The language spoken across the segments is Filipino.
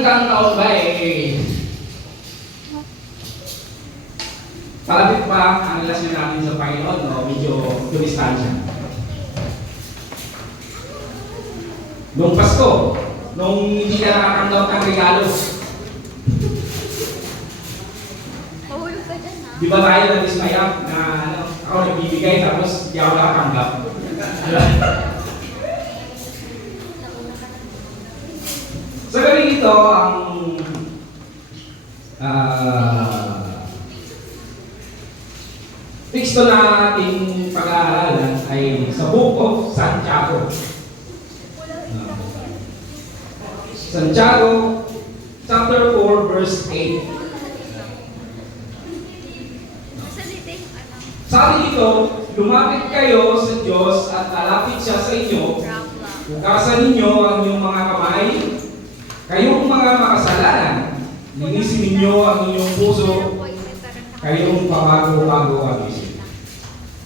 ikang taon ba eh, palapit pa ang relasyon natin sa Panginoon, no? Medyo dumistansya. Nung Pasko, nung hindi ka nakatanggap ng regalo, Mahulog ka dyan, ha? di ba tayo na-dismaya na ako nagbibigay tapos di ako nakatanggap? Diba? So gawin ito ang teksto na ating pag-aaralan ay sa Book of Santiago. Santiago chapter 4 verse 8. Sabi dito, lumapit kayo sa Diyos at lalapit siya sa inyo. Hugasan ninyo ang inyong mga kamay. Kayong mga makasalanan, linisin ninyo ang inyong puso. Kayong pabago-bago ang isip.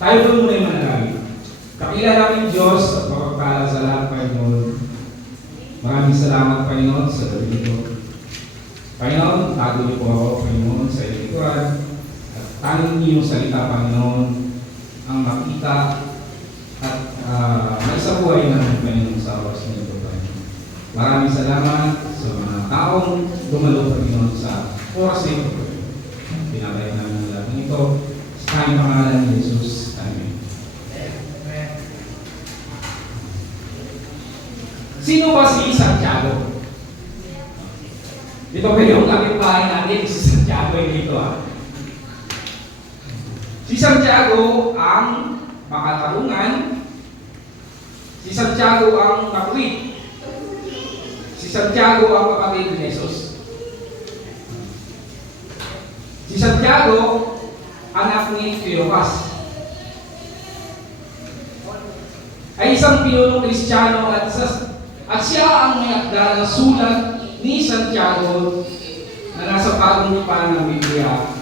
Tayo po muna yung manalangin. Kapila namin Diyos at mapagpala sa lahat, Panginoon. Maraming salamat, Panginoon, sa gabi ito. Panginoon, tago niyo po ako, Panginoon, sa ilikuan. At tanging iyong salita, Panginoon, ang makita at may sa buhay namin, Panginoon, sa oras na ito, Panginoon. Maraming salamat sa mga taong dumalo, Panginoon, sa oras na ito, Panginoon. Pinabayan namin ang lahat ito sa kanyang pangalan ni Jesus. Amen. Sino ba si Santiago? Ito pa yung kapitbahay natin, si Santiago ay dito Si Santiago ang makatarungan, si Santiago ang kapatid, si Santiago ang kapatid ni Jesus. Si Santiago, anak ni Cleopas, ay isang pinunong Kristiyano at siya ang may akda ng sulat ni Santiago na nasa bagong tipan ng Biblia.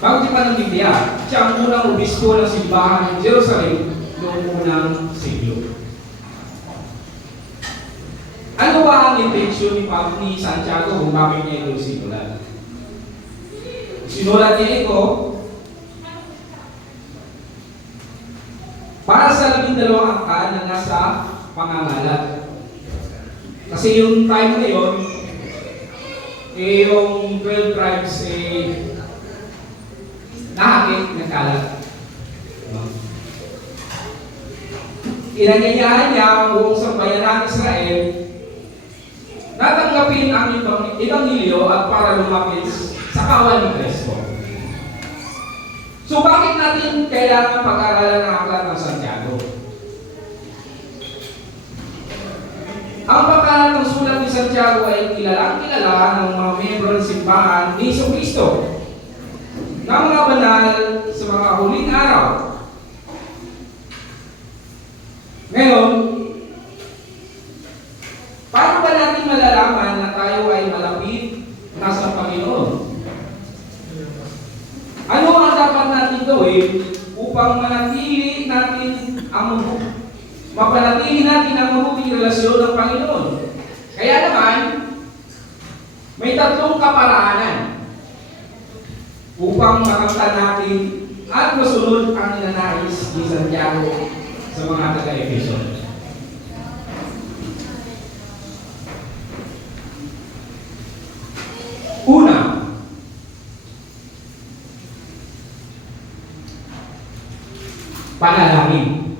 Bagong tipan ng Biblia, siya ang unang obispo ng simbahan ng Jerusalem noong unang siglo. Ano ba ang intensyon ni Santiago kung bakit niya ito sinulat? Sinulat niya ito para sa 12 angka na nasa pangangalat. Kasi yung time na yun, yung 12 tribes nahakit, nagkalat. Inanyayahan niya ang buong sambayan ng Israel na tanggapin ang Ebanghelyo at para lumapit sa kawan ni Cristo. So bakit natin kailangan pag-aralan ang aklat ng Santiago? Ang pagkalat ng sulat ni Santiago ay kilalang-kilala ng mga miyembro ng simbahan ni Jesucristo na mga banal sa mga huling araw. Ngayon, paano ba natin malalaman na tayo ay malapit na sa Panginoon? Ano ang dapat natin gawin upang mapanatili natin ang mabuting relasyon ng Panginoon? Kaya naman, may 3 kaparaanan upang makamtan natin at masunod ang ninanais ni Santiago sa mga taga-Efeso. Una, panalangin.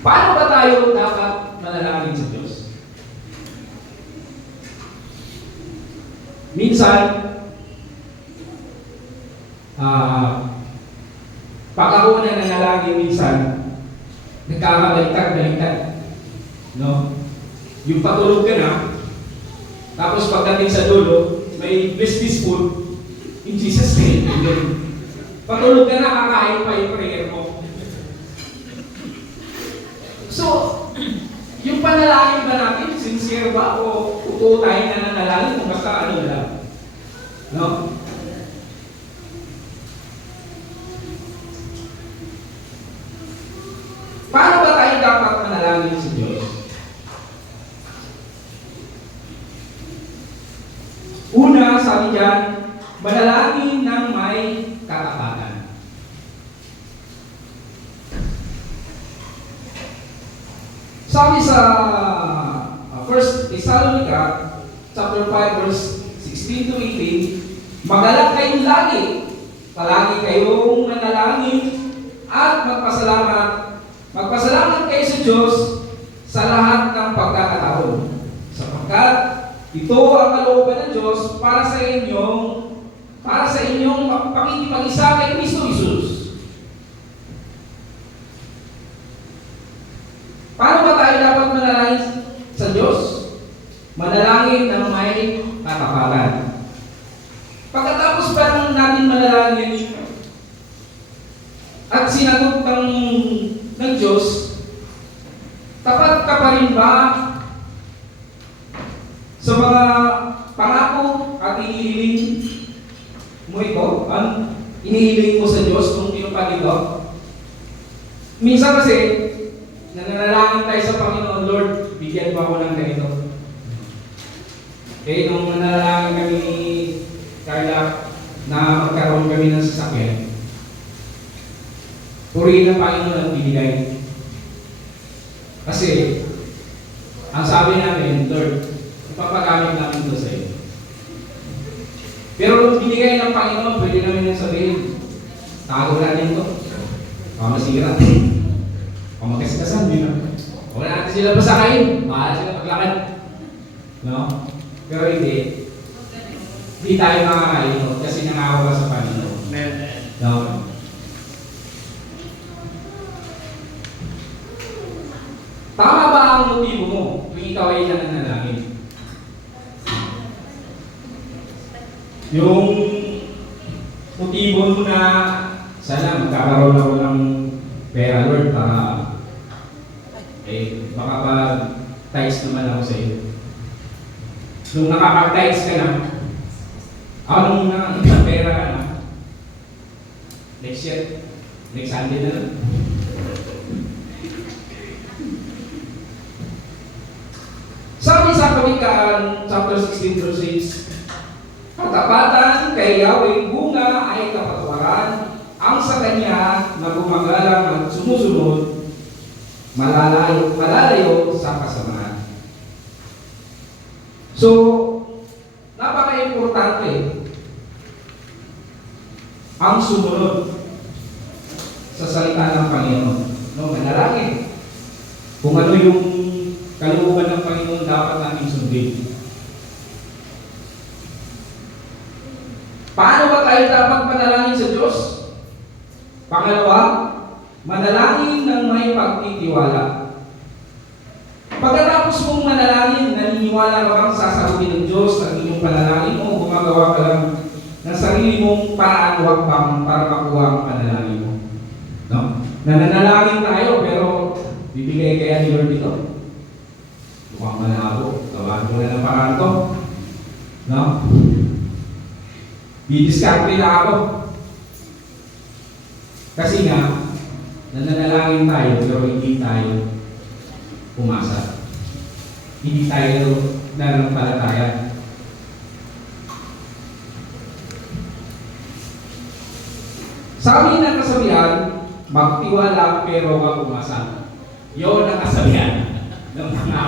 Paano ba tayo dapat manalangin sa Diyos? Minsan, pag ako na nanalangin minsan, nagkakabaliktad-baliktad. No? Yung patulog ka na, tapos pagdating sa dulo, may bless this food in Jesus' name. Patulog ka na, kakain pa yung prayer mo. So, yung panalangin ba natin, sincere ba o totoo tayo na nanalangin kung basta ano na lang? No? Paano ba tayo dapat manalangin sa Diyos? Una, sabi diyan, manalangin ng may katapatan. Sabi sa 1 Thessalonica chapter 5 verse 16 to 18, magalak kayong lagi, palagi kayong manalangin at magpasalamat. Magpasalamat kayo sa Diyos sa lahat ng pagkakataon, sapagkat ito ang kalooban ng Diyos para sa inyong pakikipag-isa kay Kristo Jesus. Paano ba tayo dapat manalangin sa Diyos? Manalangin ng may katapatan. Pagkatapos pa natin manalangin at sinagot ng Diyos, tapat ka pa rin ba sa mga pangako at inihiling mo ito? Ang inihiling mo sa Diyos kung pinupad ito? Minsan kasi, nananalangin tayo sa Panginoon, Lord, bigyan mo ako ng ganito. Okay, nung nanalangin kami ni Carla na magkaroon kami ng sasakyan, purihin ng Panginoon ang binigay. Kasi, ang sabi namin, Lord, ipapagamit namin ito sa iyo. Pero kung binigay ng Panginoon, pwede namin yung sabihin, tago natin ito. Masira. Makasikasan, di na. Wala natin sila pasakayin. Bahala sila paglakad. No? Pero hindi. Hindi tayo makakainot kasi nangako ka sa Panginoon. No? Tama ba ang motibo mo kung ikaw ay nananalangin? Yung motibo mo na sana magkakaroon ako ng pera, Lord, para baka pa-tights naman ako sa iyo. Nung nakapag-tights ka na, nung pera ka na, next year, next Sunday na lang. Sabi sa Kawikaan, chapter 16 verse 6, katapatan kay Yahweh bunga ay kapatawaran, ang sa Kanya na gumagalang at sumusunod, malalayo sa kasamaan. So, napaka-importante ang sumunod sa salita ng Panginoon. No, manalangin. Kung ano yung kalooban ng Panginoon dapat natin sundin. Paano ba tayo dapat manalangin sa Diyos? Pangalawa, manalangin ng may pagtitiwala. Pagkatapos mong manalangin, naniniwala ka bang sasagutin ng Diyos ang inyong panalangin o gumagawa ka lang ng sarili mong paanwag para makuha ang panalangin mo? No? Nananalangin tayo pero bibigay kaya ni Lord ito? Mukhang malabo. Tawagin mo na ng paraan to. No? Bidiskarte na ako. Kasi nga, nananalangin tayo pero hindi tayo umasa. Hindi tayo nanampalataya. Sabi ng kasabihan, magtiwala pero wag umasa. Yun ang kasabihan ng mga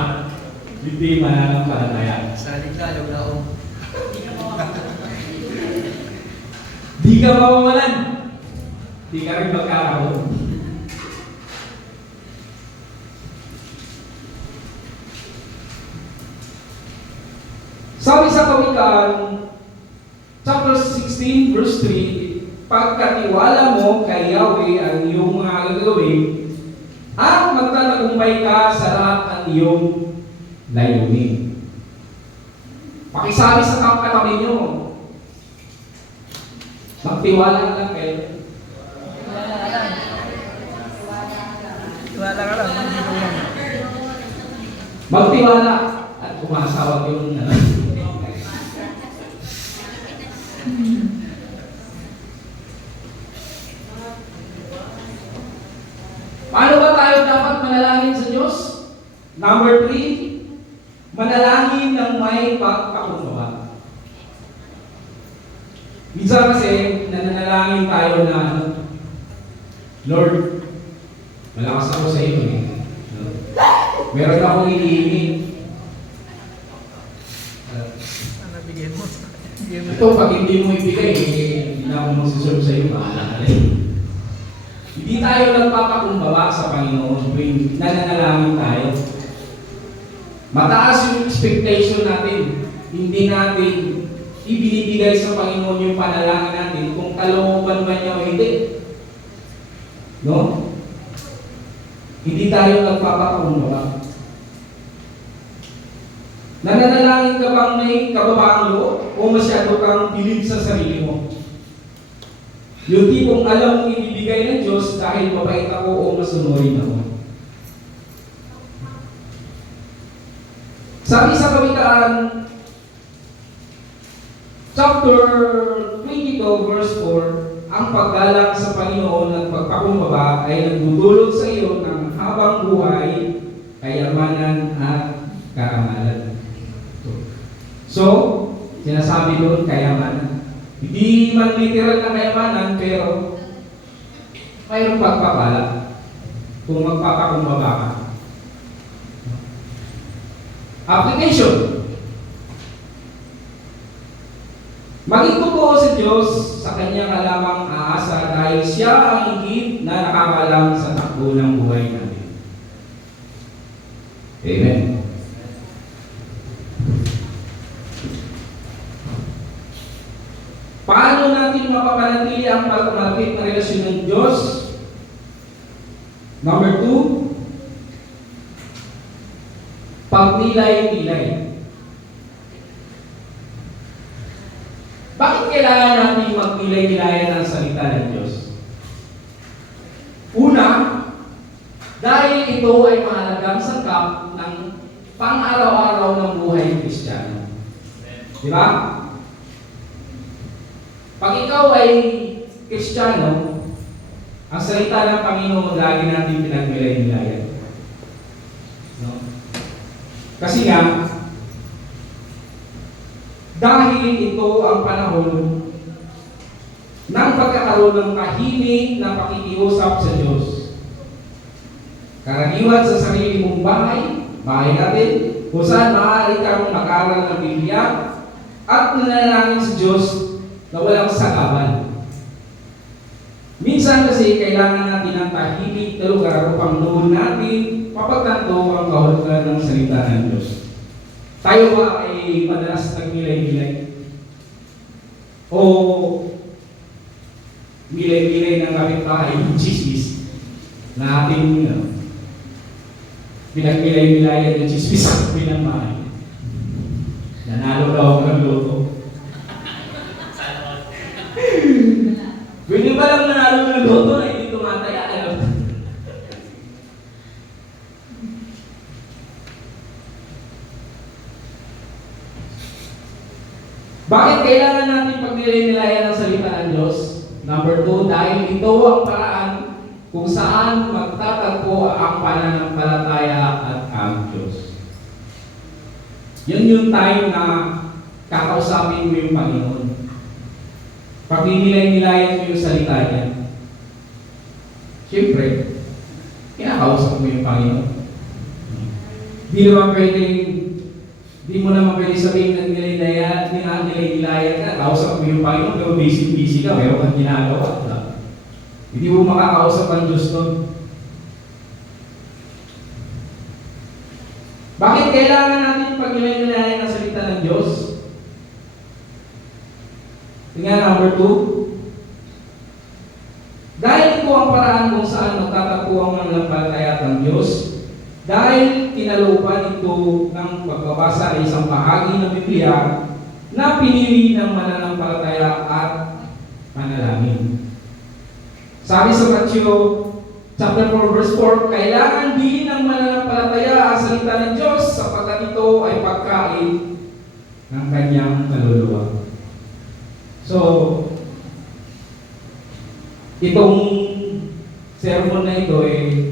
hindi mananampalataya. Saling lalo na ako. Di ka mawawalan. Di ka rin magkakaroon. Sabi sa Kawikaan, chapter 16, verse 3, pagkatiwala mo kay Yahweh ang iyong mga gagawin, at magtatagumpay ka sa lahat ng iyong layunin. Pakisabi sa katabi nyo, magtiwala ka lang kayo. Tiwala ka lang, hindi ko lang. Magtiwala at kumasawag yung Paano ba tayo dapat manalangin sa Diyos? Number 3, manalangin ng may pagpakumbaba. Minsan kasi, nananalangin tayo na, Lord, malakas ako sa iyo eh. Meron akong iniingin. Nabigyan mo. Ito, pag hindi mo ibigay, hindi na ako magsiserve sa iyo, bahala ka rin. Hindi tayo nagpapakumbaba sa Panginoon tuwing nananalangin tayo. Mataas yung expectation natin. Hindi natin ibinibigay sa Panginoon yung panalangin natin kung kalooban ba niya o hindi. No? Hindi tayo nagpapakumbaba. Nananalangin ka bang may kababaang loob o masyado kang bilib sa sarili mo? Yung tipong alam mong ibibigay ng Diyos dahil mabait ako o masunurin ako. Sabi sa Kawikaan, chapter 22 verse 4, ang paggalang sa Panginoon at pagpakumbaba ay nagdudulot sa iyo ng habang buhay, kayamanan at karangalan. So, sinasabi doon kayamanan. Hindi man literal na kayamanan, pero mayroong pagpapala kung magpapakumbaba ka. Application. Maging totoo si Diyos sa kanyang alamang aasa dahil siya ang higit na nakakalam sa takbo ng buhay natin. Amen. Paano natin mapapanatili ang malapit na relasyon ng Diyos? Number 2, pagnilay-nilay. Bakit kailangan natin magnilay-nilayan ang salita ng Diyos? Una, dahil ito ay mahalagang sangkap ng pang-araw-araw ng buhay ng Kristiyano. Di ba? Pag ikaw ay Kristiyano, ang salita ng Panginoon lagi natin pinagnilay-nilayan. No? Kasi nga, dahil ito ang panahon ng pagkakaroon ng tahimik na pakikiusap sa Diyos. Karaniwan sa sarili mong bahay natin, kung saan maaari kang mag-aral ng Biblia at nanalangin sa Diyos na walang sagaban. Minsan kasi kailangan natin ng tahimik na lugar upang doon natin mapagtanto ang kahulugan ng salita ng Diyos. Tayo ba ay madalas nagnilay-nilay? O nilay-nilay ng kapitbahay yung chismis na ating pinagnilay-nilayan ng chismis sa pinamahay? Nanalo daw ako ng loto. Pwede ba lang nanalo ng loto na hindi tumataya? Bakit kailangan natin pagnilay-nilayan ang salita ng Diyos? Number 2, dahil ito ang paraan kung saan magtatagpo ang pananampalataya at ang Diyos. Yun yung time na kakausapin mo yung Panginoon. Pagninilay-nilayan mo yung salita niya. Siyempre, kinakausap mo yung Panginoon. Di mo naman pwede sabihin ng nilay-nilayan ka, kausap mo yung Panginoon, pero busy-busy ka, meron kang ginagawa. Hindi mo makakausap ang Diyos doon. Bakit kailangan natin pagnilay-nilayan ang salita ng Diyos? Tingnan number 2. Dahil ito ang paraan kung saan magtatagpo ang mananampalataya ng Diyos, dahil kinalupan ito ng pagbabasa ay isang bahagi ng Biblia na pinili ng mananampalataya at manalangin. Sabi sa Matthew chapter 4 verse 4, kailangan din ng mananampalataya ang salita ng Diyos sapagkat ito ay pagkain ng kanyang kaluluwa. So, itong sermon na ito ay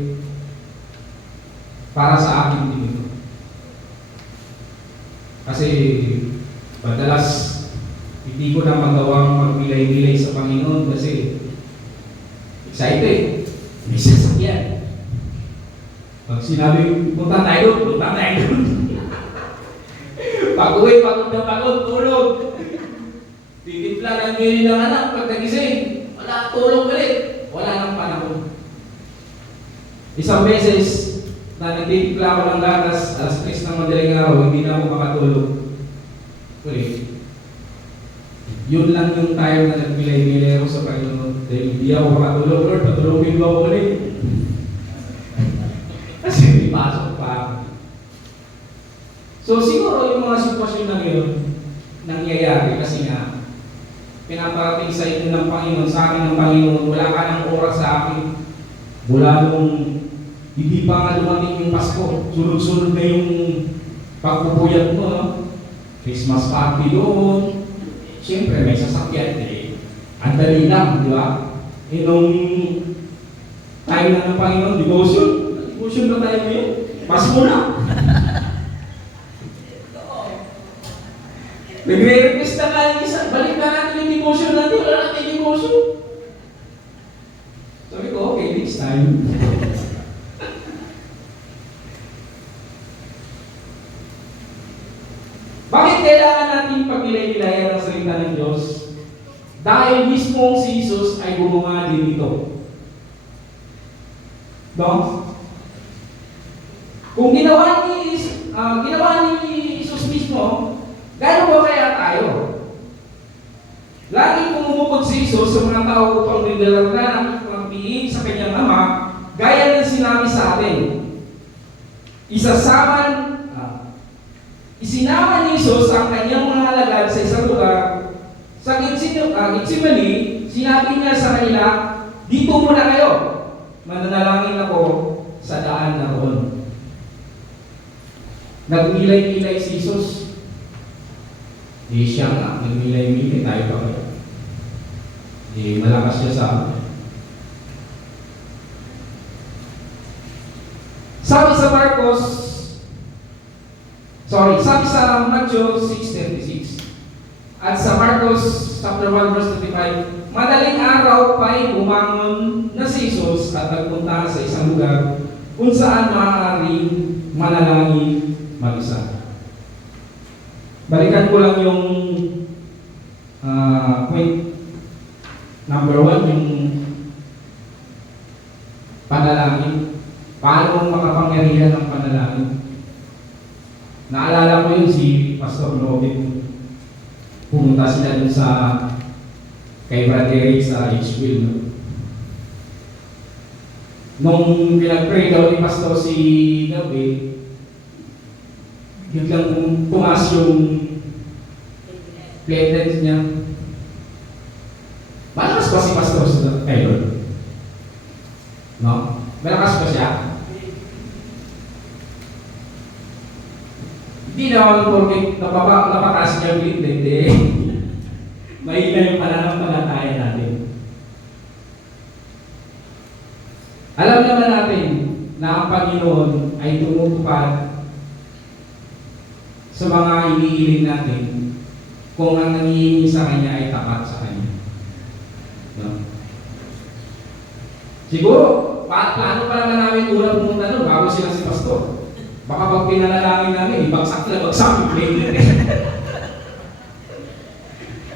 para sa akin din ito. kasi madalas hindi ko na magawang magbilay-bilay sa Panginoon kasi excited. May sasakyan. Pag sinabi, punta tayo doon. Pag-uwi, pagod na pagod, tulog. Titipla ng mili ng anak, pag nagising, wala, tulog ulit. Wala nang panahon. Isang beses na nagtitipla ako ng gatas, alas 3 ng madaling araw, hindi na ako makatulog. Ulit. Yun lang yung time na nagbilay-bilay ako sa Panginoon. Dahil hindi ako makatulog, Lord, patulogin mo ako ulit. Kasi may pasok pa ako. So siguro yung mga sitwasyon na ngayon, nangyayari kasi nga, pinaparating sa inyo ng Panginoon, sa akin ng Panginoon, wala ka ng oras sa akin. Mula nung hindi pa nga dumating yung Pasko, sunod-sunod na yung pagpupuyat mo, no? Christmas party doon. Siyempre, may sasakyan eh. Ang dali lang, di ba? Eh, nung time na ng Panginoon, devotion na tayo ngayon. Pasko na. Nagre-request na nga yung isa, balik na natin yung devotion natin, wala natin yung devotion. Sabi ko, okay, next time. Bakit kailangan natin pagbilay-bilayan ang salita ng Diyos? Dahil mismo si Jesus ay gumawa din ito. No? Kung ginawa ni Jesus mismo, gano'n ba kaya tayo? Lagi pumupukod si Jesus sa mga tao upang nilalang ng pagpiin sa kanyang Ama, gaya ng sinabi sa atin. Isinama ni Jesus ang kanyang mga alagad sa isang lugar. Sa Gitsemani, sinabi niya sa kanila, dito muna kayo. Mananalangin ako sa daan na roon. Nagmilay-milay si Jesus. Di siya nga, nagmilay-milay tayo pa kayo. Di malakas siya sa akin. Sabi sa Matthew 6:36 at sa Marcos chapter 1 verse 35, madaling araw pa'y bumangon na si Jesus at nagpunta sa isang lugar kung saan maaaring manalangin mag-isa. Balikan ko lang yung point number 1, yung panalangin. Paano makapangyarihan ng panalangin? Naalala ko yun si Pastor Robin. Pumunta sila dun sa kay Brother Eric sa H-Will. No? Nung pinag-pray daw ni Pastor si Gabi, biglang pumas yung platelets niya. Malakas pa si Pastor sa kayo? No? Malakas pa siya? Hindi naman porque napataas niya yung hindi. Mahina yung pananampalataya natin. Alam naman natin na ang Panginoon ay tumutupad sa mga inihiling natin kung ang nangihingi sa Kanya ay tapat sa Kanya. No? Siguro, paano pa naman namin una pumunta nun bago sila si Pastor? Baka pag pinanalangin namin, bagsak yung platelet.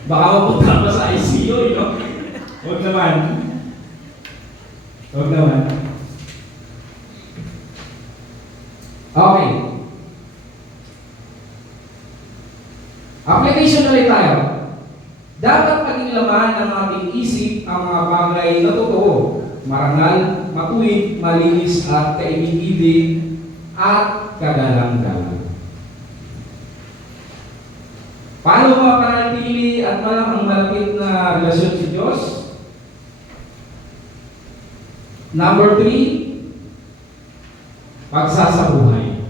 Baka mapunta pa sa ICU, no? Huwag naman. Okay. Application ulit tayo. Dapat maging laman ng ating isip ang mga bagay na totoo, marangal, matuwid, malinis at kaibig-ibig at kagalang-galang. Paano mapanatili at ang malapit na relasyon sa Diyos? Number 3, pagsasabuhay.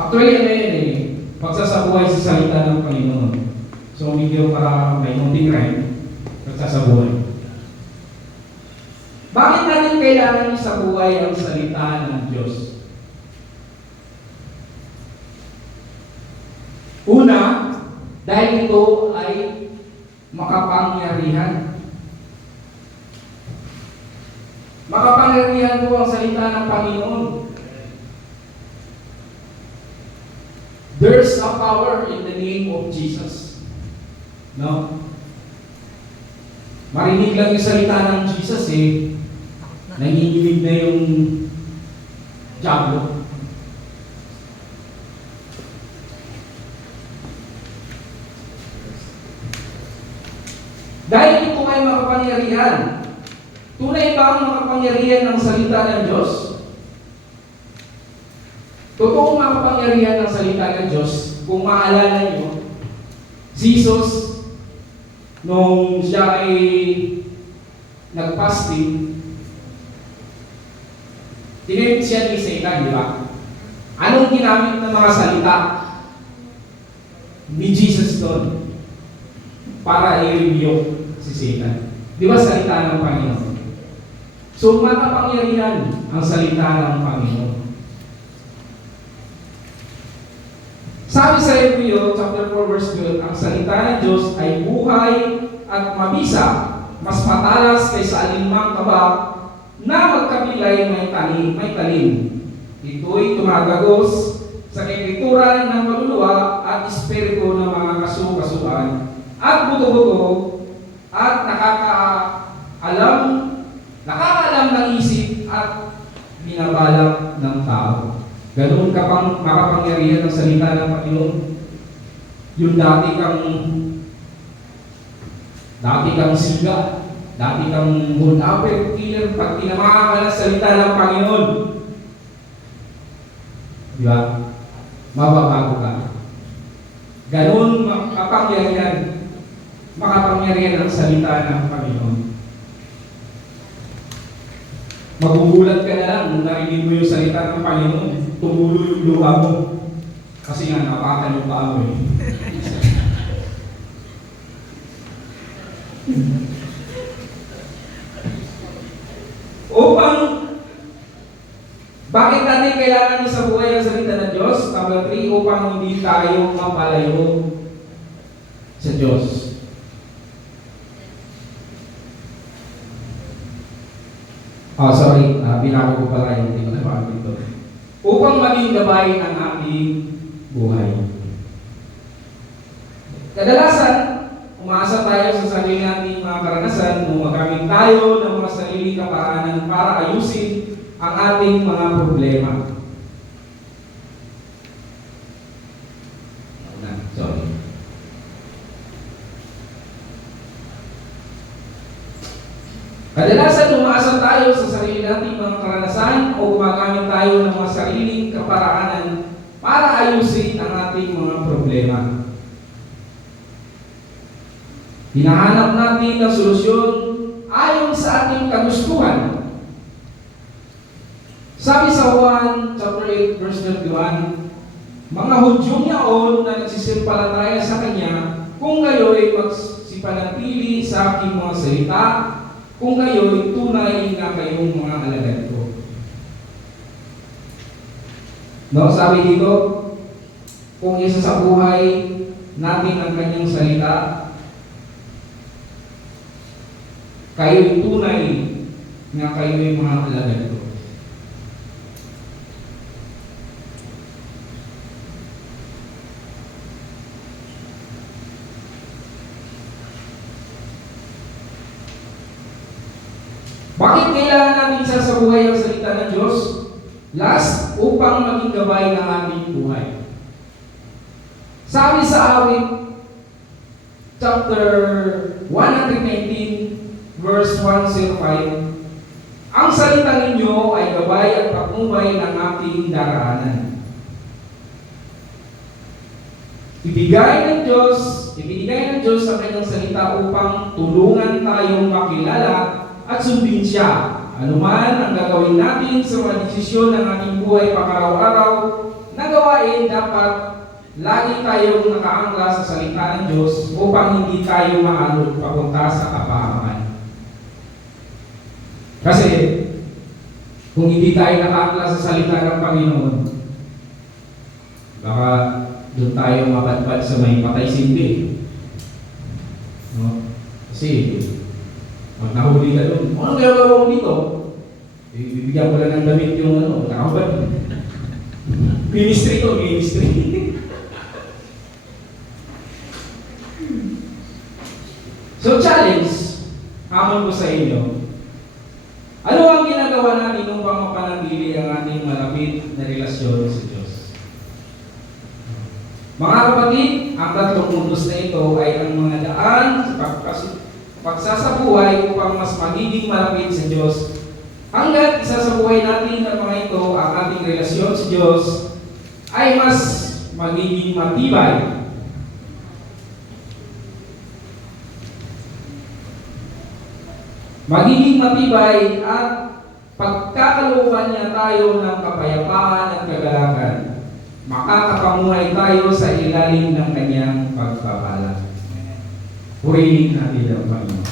Actually, ano yun eh, pagsasabuhay sa salita ng Panginoon. So, medyo para may munting rhyme, pagsasabuhay. Bakit natin kailangan isabuhay ang salita ng Diyos? Dahil ito ay makapangyarihan. Makapangyarihan po ang salita ng Panginoon. There's a power in the name of Jesus. No? Marinig lang yung salita ng Jesus nanginginig na yung diablo. Dahil ito ay makapangyarihan. Tunay ba ang makapangyarihan ng salita ng Diyos? Totoong makapangyarihan ng salita ng Diyos, kung maalala nyo, Jesus, nung siya ay nag-fasting, tinempt siya ni Satan, di ba? Anong ginamit ng mga salita ni Jesus doon para i-rebuke si Satan? Di ba salita ng Panginoon? So, makapangyarihan ang salita ng Panginoon. Sabi sa Hebreo, chapter 4, verse 12, ang salita ng Diyos ay buhay at mabisa, mas matalas kaysa alinmang kabak na magkabilay may talim. Ito'y tumagagos sa kikrituran ng kaluluwa at espiritu ng mga kasu-kasuan at buto-buto at nakakaalam ng isip at binabalak ng tao. Ganoon kapang makapangyarihan ng salita ng Panginoon. Yung dati kang siga, dati kang hold-upper, killer, pag tinamaan ka ng salita ng Panginoon, di ba? Mababago ka. Ganoon makapangyarihan ang salita ng Panginoon. Magugulat ka na lang kung narinig mo yung salita ng Panginoon. Tumulo yung luha mo. Kasi nga, napakalupa mo Bakit natin kailangan sa buhay ang salita ng Diyos? Number 3, upang hindi tayo mapalayo sa Diyos. Binago ko pala yung hindi ko nabago dito. Upang maging gabay ang ating buhay. Kadalasan, umaasa tayo sa sarili nating mga karanasan nung magamit tayo ng mga sarili kaparaanan para ayusin ang ating mga problema. Kadalasan umaasa tayo sa sarili nating mga karanasan o gumagamit tayo ng mga sariling kaparaanan para ayusin ang ating mga problema. Hinahanap natin ang solusyon ayon sa ating kagustuhan. Sabi sa Juan chapter 8 verse 31, mga Hudyong yaon na nagsisimpalataya sa Kanya, kung kayo'y magsipanatili sa aking mga salita, kung kayo'y tunay na kayong mga alagad ko. No, sabi dito, kung isa sa buhay natin ang Kanyang salita, kayo'y tunay na kayo'y mga alagad ko. Bakit kailangan natin sasabuhay ang salita ng Diyos? Last, upang maging gabay ng ating buhay. Sabi sa awit, chapter 119, verse 105, ang salita ninyo ay gabay at patnubay ng ating daraanan. Ibinigay ng Diyos ang kanyang salita upang tulungan tayong makilala at sundin siya. Anuman ang gagawin natin sa mga desisyon ng ating buhay pang-araw-araw na gawain, dapat lagi tayong nakaangla sa salita ng Diyos upang hindi tayo maalot papunta sa kapahaman. Kasi kung hindi tayo nakaangla sa salita ng Panginoon, baka doon tayo mapadpad sa may patay sindi. No? Kasi, pag nahuli ka doon, anong gagawa mo dito? Bibigyan ko lang ng damit yung nakabad. Ministry to, ministry. So challenge, hamon ko sa inyo. Ano ang ginagawa natin upang mapanatili ang ating malapit na relasyon sa Diyos? Mga kapatid, ang tatlong puntos na ito ay ang mga daan sa pagsasabuhay upang mas magiging malapit sa Diyos. Hanggat isasabuhay natin ang mga ito, ang ating relasyon sa Diyos ay mas magiging matibay. Magiging matibay at pagkakalooban niya tayo ng kapayapaan at kagalakan. Makakapamuhay tayo sa ilalim ng kanyang pagpapala. Purihin natin ang Panginoon.